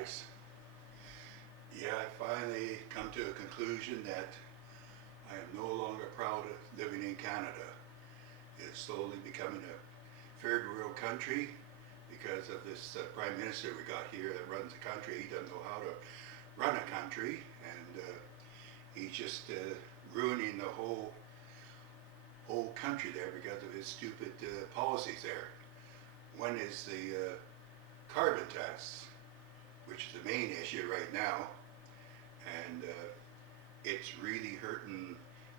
guys. Yeah, I finally come to a conclusion that I am no longer proud of living in Canada. It's slowly becoming a third world country because of this prime minister we got here that runs the country. He doesn't know how to run a country, and he's just ruining the whole country there because of his stupid policies there. One is the carbon tax, which is the main issue right now, and it's really hurting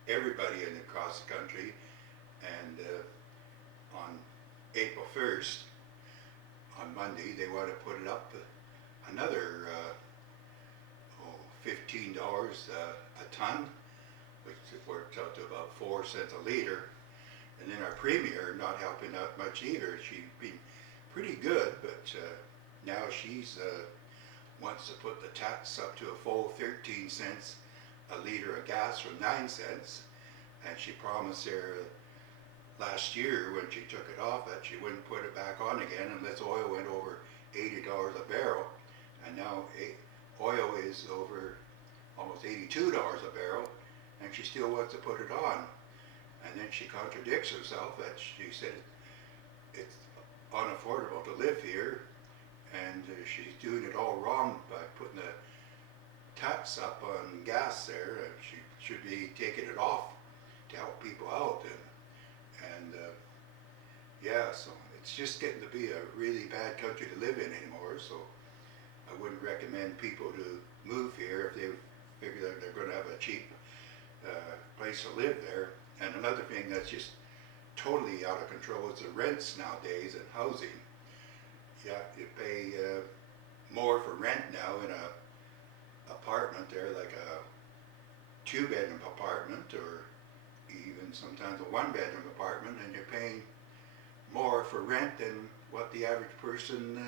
everybody across the country. And on April 1st, on Monday, they want to put it up another $15 a ton, which works out to about 4 cents a liter. And then our premier not helping out much either. She's been pretty good, but now she's wants to put the tax up to a full 13 cents a liter of gas from 9 cents. And she promised there last year when she took it off that she wouldn't put it back on again unless oil went over $80 a barrel. And now oil is over almost $82 a barrel, and she still wants to put it on. And then she contradicts herself that she said it's unaffordable to live here, and she's doing it all wrong by putting the tax up on gas there. She should be taking it off to help people out. And yeah, so it's just getting to be a really bad country to live in anymore. So I wouldn't recommend people to move here if they figure that they're going to have a cheap place to live there. And another thing that's just totally out of control is the rents nowadays and housing. Yeah, you pay more for rent now in a apartment there, like a 2-bedroom apartment, or even sometimes a 1-bedroom apartment, and you're paying more for rent than what the average person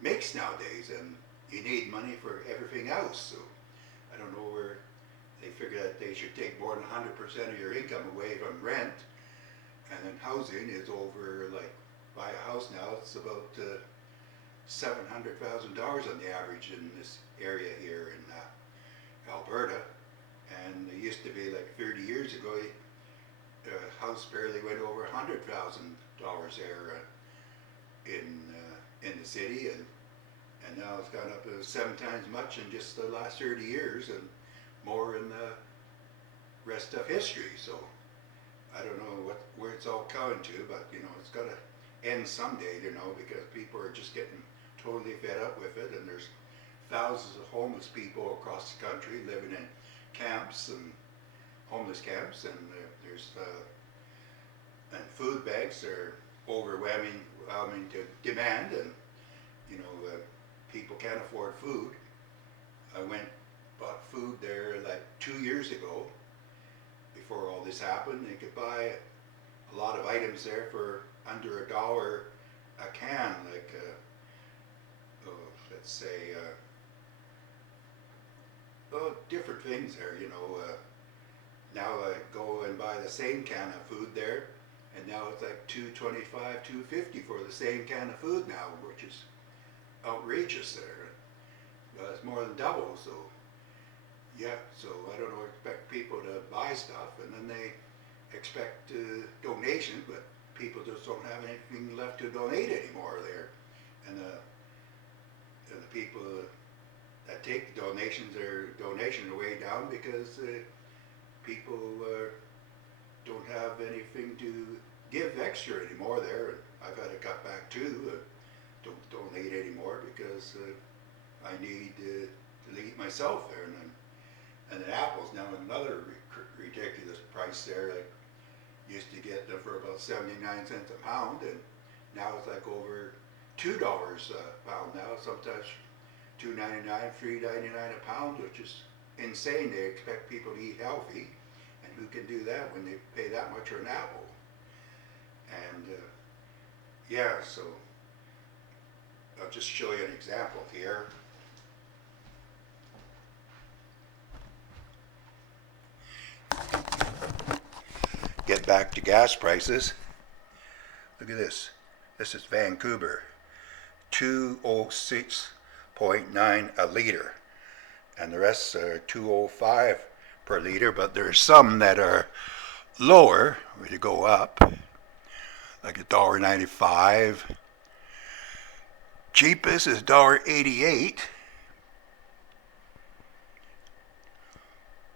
makes nowadays, and you need money for everything else. So I don't know where they figure that they should take more than 100% of your income away from rent. And then housing is over, like, buy a house now, it's about $700,000 on the average in this area here in Alberta. And it used to be like 30 years ago, a house barely went over $100,000 there in the city, and now it's gone up 7 times much in just the last 30 years, and more in the rest of history. So I don't know where it's all coming to, but it's got to end someday, because people are just getting totally fed up with it, and there's thousands of homeless people across the country living in camps and homeless camps, and there's and food banks are overwhelming to demand, and people can't afford food. I bought food there like 2 years ago. Before all this happened, you could buy a lot of items there for under $1 a can, like let's say different things there. Now I go and buy the same can of food there, and now it's like $2.25, $2.50 for the same can of food now, which is outrageous there. It's more than double. So yeah, so I don't know, expect people to buy stuff, and then they expect donations, but people just don't have anything left to donate anymore there. And the people that take the donations, their donations are way down because people don't have anything to give extra anymore there. And I've had to cut back too. Don't donate anymore because I need to eat myself there. And then apples now another ridiculous price there. Like, used to get them for about 79 cents a pound, and now it's like over $2 a pound now. Sometimes $2.99, $3.99 a pound, which is insane. They expect people to eat healthy, and who can do that when they pay that much for an apple? And yeah, so I'll just show you an example here. Get back to gas prices. Look at this. This is Vancouver. 206 2.9 a liter, and the rest are 2.05 per liter. But there's some that are lower, where they go up, like $1.95. Cheapest is $1.88,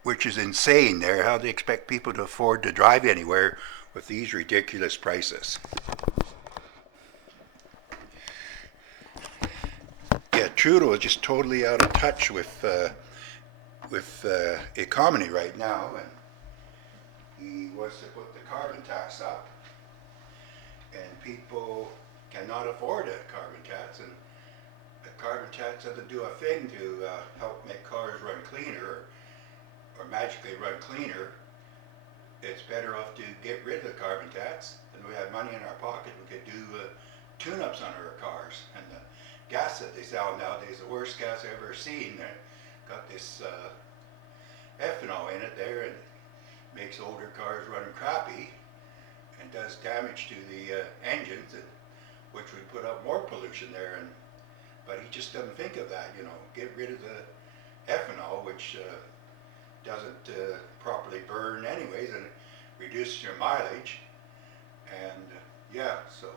which is insane there. How do they expect people to afford to drive anywhere with these ridiculous prices? Yeah, Trudeau is just totally out of touch with economy right now, and he wants to put the carbon tax up, and people cannot afford a carbon tax, and the carbon tax doesn't do a thing to help make cars run cleaner or magically run cleaner. It's better off to get rid of the carbon tax, and we have money in our pocket. We could do tune-ups on our cars, and the gas that they sell nowadays, the worst gas I've ever seen. Got this ethanol in it there, and makes older cars run crappy and does damage to the engines, and which would put up more pollution there. And but he just doesn't think of that, you know. Get rid of the ethanol, which doesn't properly burn anyways, and it reduces your mileage. And yeah, so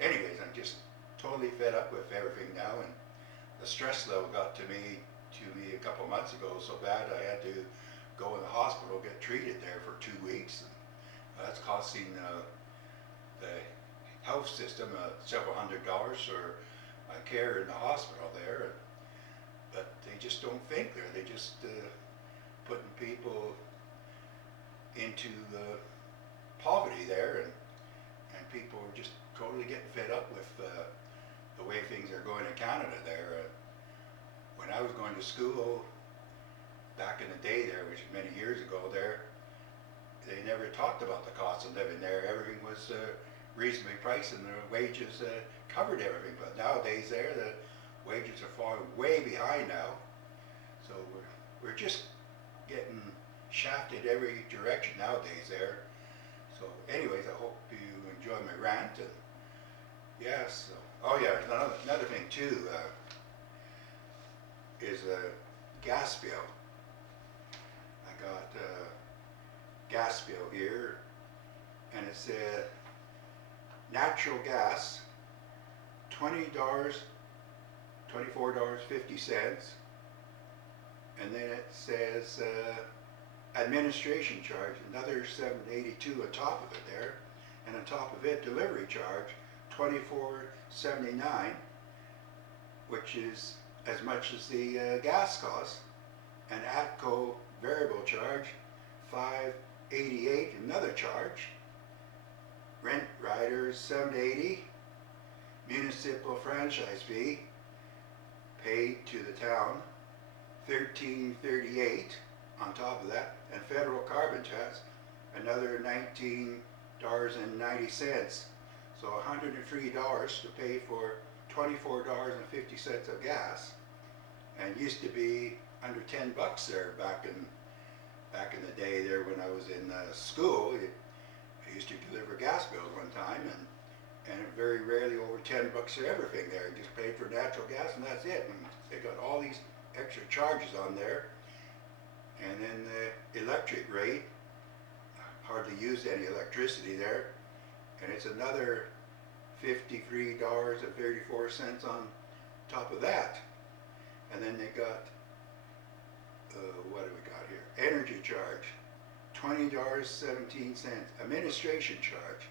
anyways, I'm just totally fed up with everything now, and the stress level got to me a couple months ago so bad I had to go in the hospital, get treated there for 2 weeks. And that's costing the health system several $100s for my care in the hospital there. But they just don't think there. They just putting people into poverty there, and people are just totally getting fed up with the way things are going in Canada there. When I was going to school back in the day there, which is many years ago there, they never talked about the cost of living there. Everything was reasonably priced, and the wages covered everything. But nowadays there, the wages are falling way behind now. So we're just getting shafted every direction nowadays there. So anyways, I hope you enjoy my rant. And yes, oh yeah, another thing too is a gas bill. I got a gas bill here, and it said natural gas $20, $24.50, and then it says administration charge another $7.82 on top of it there, and on top of it delivery charge $24.79, which is as much as the gas costs, and ATCO variable charge $5.88, another charge, rent riders $7.80, municipal franchise fee paid to the town $13.38 on top of that, and federal carbon tax another $19.90. So $103 to pay for $24.50 of gas, and used to be under $10 there back in the day there when I was in school. I used to deliver gas bills one time, and very rarely over $10 for everything there. You just paid for natural gas and that's it. And they got all these extra charges on there, and then the electric rate, hardly used any electricity there, and it's another $53.34 on top of that. And then they got what do we got here? Energy charge $20.17, administration charge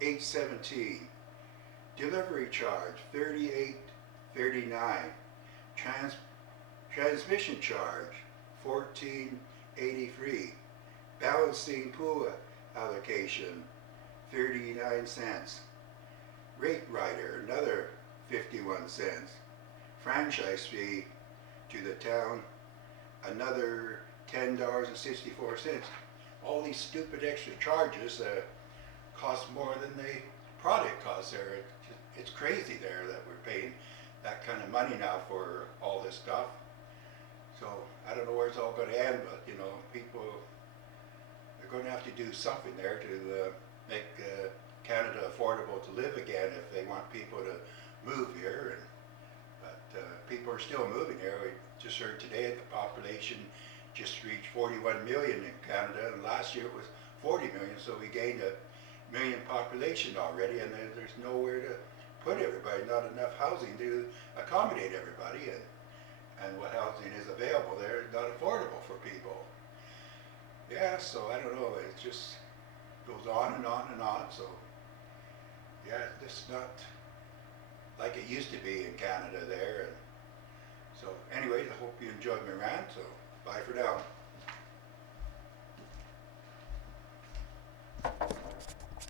$8.17, delivery charge $38.39, transmission charge $14.83, balancing pool allocation 39 cents, rate rider another 51 cents, franchise fee to the town another $10.64. All these stupid extra charges cost more than the product costs there. It's crazy there that we're paying that kind of money now for all this stuff. So I don't know where it's all going to end, but you know, people are going to have to do something there to make Canada affordable to live again if they want people to move here. But people are still moving here. We just heard today that the population just reached 41 million in Canada, and last year it was 40 million, so we gained a million population already, and there's nowhere to put everybody, not enough housing to accommodate everybody, and what housing is available there is not affordable for people. Yeah, so I don't know, it just goes on and on and on, so yeah, it's just not like it used to be in Canada there. And so anyways, I hope you enjoyed my rant, so bye for now.